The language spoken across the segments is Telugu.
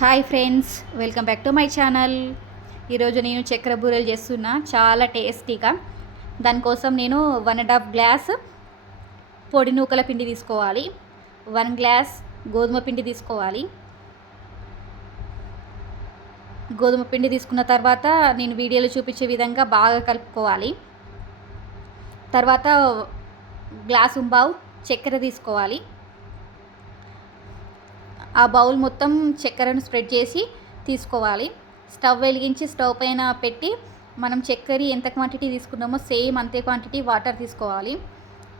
Hi friends welcome back to my channel. ఈరోజు నేను చక్కెర బూరెలు చేస్తున్నా చాలా టేస్టీగా. దానికోసం నేను వన్ అండ్ హాఫ్ గ్లాస్ పొడి నూకల పిండి తీసుకోవాలి. వన్ గ్లాస్ గోధుమ పిండి తీసుకోవాలి. గోధుమ పిండి తీసుకున్న తర్వాత నేను వీడియోలో చూపించే విధంగా బాగా కలుపుకోవాలి. తర్వాత గ్లాసు బావు చక్కెర తీసుకోవాలి. ఆ బౌల్ మొత్తం చక్కెరను స్ప్రెడ్ చేసి తీసుకోవాలి. స్టవ్ వెలిగించి స్టవ్ పైన పెట్టి మనం చక్కెర ఎంత క్వాంటిటీ తీసుకున్నామో సేమ్ అంతే క్వాంటిటీ వాటర్ తీసుకోవాలి.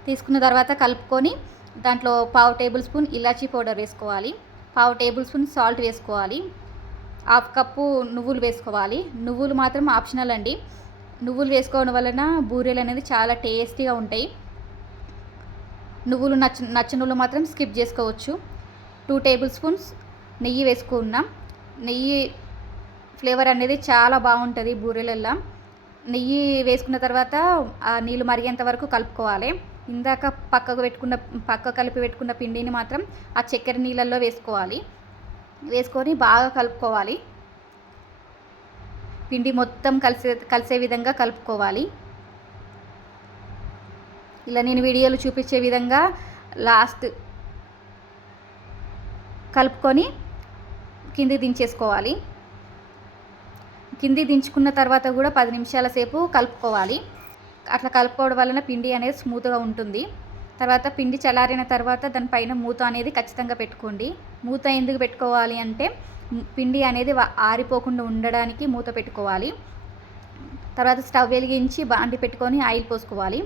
తీసుకున్న తర్వాత కలుపుకొని దాంట్లో పావు టేబుల్ స్పూన్ ఇలాచీ పౌడర్ వేసుకోవాలి. పావు టేబుల్ స్పూన్ సాల్ట్ వేసుకోవాలి. హాఫ్ కప్పు నువ్వులు వేసుకోవాలి. నువ్వులు మాత్రం ఆప్షనల్ అండి. నువ్వులు వేసుకోవడం వలన బూరెలు అనేది చాలా టేస్టీగా ఉంటాయి. నువ్వులు నచ్చ నచ్చనులు మాత్రం స్కిప్ చేసుకోవచ్చు. టూ టేబుల్ స్పూన్స్ నెయ్యి వేసుకున్నాం. నెయ్యి ఫ్లేవర్ అనేది చాలా బాగుంటుంది బూరెలల్లో. నెయ్యి వేసుకున్న తర్వాత ఆ నీళ్ళు మరిగేంత వరకు కలుపుకోవాలి. ఇందాక పక్కకు పెట్టుకున్న పక్క కలిపి పెట్టుకున్న పిండిని మాత్రం ఆ చక్కెర నీళ్ళల్లో వేసుకోవాలి. వేసుకొని బాగా కలుపుకోవాలి. పిండి మొత్తం కలిసే కలిసే విధంగా కలుపుకోవాలి. ఇలా నేను వీడియోలు చూపించే విధంగా లాస్ట్ కలుపుకొని కింది దించేసుకోవాలి. కింది దించుకున్న తర్వాత కూడా పది నిమిషాల సేపు కలుపుకోవాలి. అట్లా కలుపుకోవడం వలన పిండి అనేది స్మూత్గా ఉంటుంది. తర్వాత పిండి చల్లారిన తర్వాత దానిపైన మూత అనేది ఖచ్చితంగా పెట్టుకోండి. మూత ఎందుకు పెట్టుకోవాలి అంటే పిండి అనేది ఆరిపోకుండా ఉండడానికి మూత పెట్టుకోవాలి. తర్వాత స్టవ్ వెలిగించి బాండి పెట్టుకొని ఆయిల్ పోసుకోవాలి.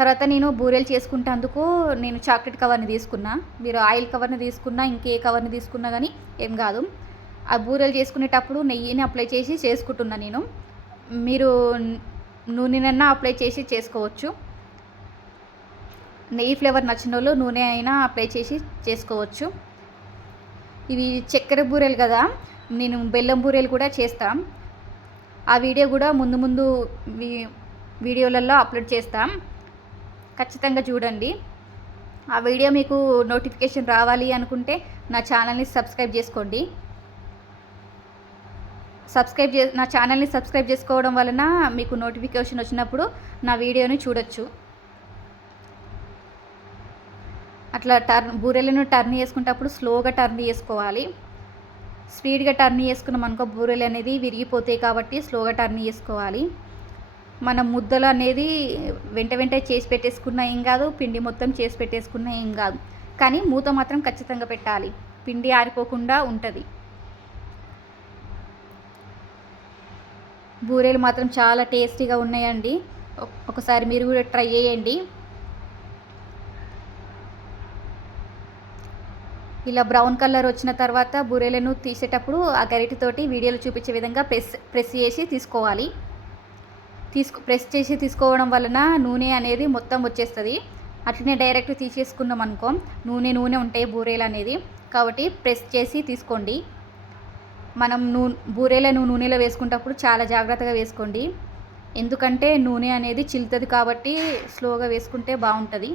తర్వాత నేను బూరెలు చేసుకుంటేందుకు నేను చాక్లెట్ కవర్ని తీసుకున్నా. మీరు ఆయిల్ కవర్ని తీసుకున్నా ఇంకే కవర్ని తీసుకున్నా కానీ ఏం కాదు. ఆ బూరెలు చేసుకునేటప్పుడు నెయ్యిని అప్లై చేసి చేసుకుంటున్నా నేను. మీరు నూనెనన్నా అప్లై చేసి చేసుకోవచ్చు. నెయ్యి ఫ్లేవర్ నచ్చిన వాళ్ళు నూనె అయినా అప్లై చేసి చేసుకోవచ్చు. ఇవి చక్కెర బూరెలు కదా నేను బెల్లం బూరెలు కూడా చేస్తాం. ఆ వీడియో కూడా ముందు ముందు వీడియోలలో అప్లోడ్ చేస్తాం. ఖచ్చితంగా చూడండి. ఆ వీడియో మీకు నోటిఫికేషన్ రావాలి అనుకుంటే నా ఛానల్ని సబ్స్క్రైబ్ చేసుకోండి. సబ్స్క్రైబ్ చే నా ఛానల్ని సబ్స్క్రైబ్ చేసుకోవడం వలన మీకు నోటిఫికేషన్ వచ్చినప్పుడు నా వీడియోని చూడొచ్చు. అట్లా టర్న్ బూరెలను టర్న్ చేసుకునేటప్పుడు స్లోగా టర్న్ చేసుకోవాలి. స్పీడ్గా టర్న్ చేసుకున్నాం అనుకో బూరెలు అనేది విరిగిపోతాయి కాబట్టి స్లోగా టర్న్ చేసుకోవాలి. మనం ముద్దలు అనేది వెంట వెంట చేసి పెట్టేసుకున్నా ఏం కాదు పిండి మొత్తం చేసి పెట్టేసుకున్నా ఏం కాదు. కానీ మూత మాత్రం ఖచ్చితంగా పెట్టాలి. పిండి ఆరిపోకుండా ఉంటుంది. బూరెలు మాత్రం చాలా టేస్టీగా ఉన్నాయండి. ఒకసారి మీరు కూడా ట్రై చేయండి. ఇలా బ్రౌన్ కలర్ వచ్చిన తర్వాత బూరెలను తీసేటప్పుడు ఆ గరిటెతోటి వీడియోలు చూపించే విధంగా ప్రెస్ ప్రెస్ చేసి తీసుకోవాలి. తీసుకు ప్రెస్ చేసి తీసుకోవడం వలన నూనె అనేది మొత్తం వచ్చేస్తుంది. అట్లనే డైరెక్ట్ తీసేసుకున్నాం అనుకో నూనె నూనె ఉంటాయి బూరెలు అనేది. కాబట్టి ప్రెస్ చేసి తీసుకోండి. మనం నూ బూరేలను నూనెలో వేసుకునేటప్పుడు చాలా జాగ్రత్తగా వేసుకోండి. ఎందుకంటే నూనె అనేది చిల్లుతుంది కాబట్టి స్లోగా వేసుకుంటే బాగుంటుంది.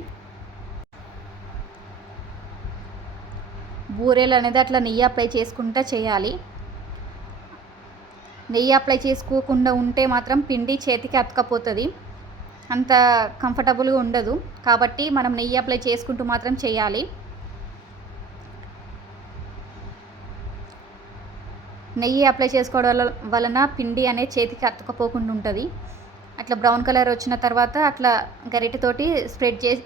బూరెలు అనేది అట్లా నెయ్యి అప్లై చేసుకుంటా చేయాలి. నెయ్యి అప్లై చేసుకోకుండా ఉంటే మాత్రం పిండి చేతికి అతకపోతుంది. అంత కంఫర్టబుల్గా ఉండదు. కాబట్టి మనం నెయ్యి అప్లై చేసుకుంటూ మాత్రం చేయాలి. నెయ్యి అప్లై చేసుకోవడం వలన పిండి అనేది చేతికి అతకపోకుండా ఉంటుంది. అట్లా బ్రౌన్ కలర్ వచ్చిన తర్వాత అట్లా గరిటెతోటి స్ప్రెడ్ చేసి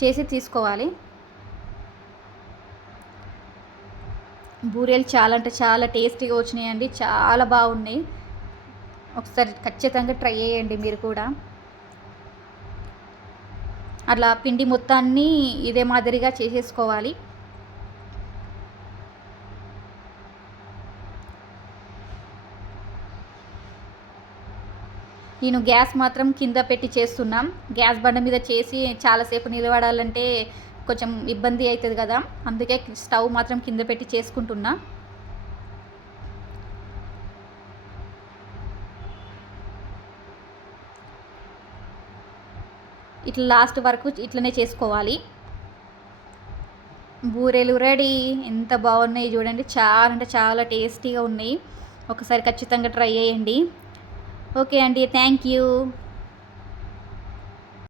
చేసి తీసుకోవాలి. బూరెలు చాలా అంటే చాలా టేస్టీగా వచ్చినాయండి. చాలా బాగున్నాయి. ఒకసారి ఖచ్చితంగా ట్రై చేయండి మీరు కూడా. అట్లా పిండి మొత్తాన్ని ఇదే మాదిరిగా చేసేసుకోవాలి. నేను గ్యాస్ మాత్రం కింద పెట్టి చేస్తున్నాం. గ్యాస్ బండ మీద చేసి చాలాసేపు నిలబడాలంటే కొంచెం ఇబ్బంది అవుతుంది కదా. అందుకే స్టవ్ మాత్రం కింద పెట్టి చేసుకుంటున్నా. ఇట్లా లాస్ట్ వరకు ఇట్లనే చేసుకోవాలి. బూరెలు రెడీ. ఎంత బాగున్నాయి చూడండి. చాలా అంటే చాలా టేస్టీగా ఉన్నాయి. ఒకసారి ఖచ్చితంగా ట్రై చేయండి. ఓకే అండి. Thank you.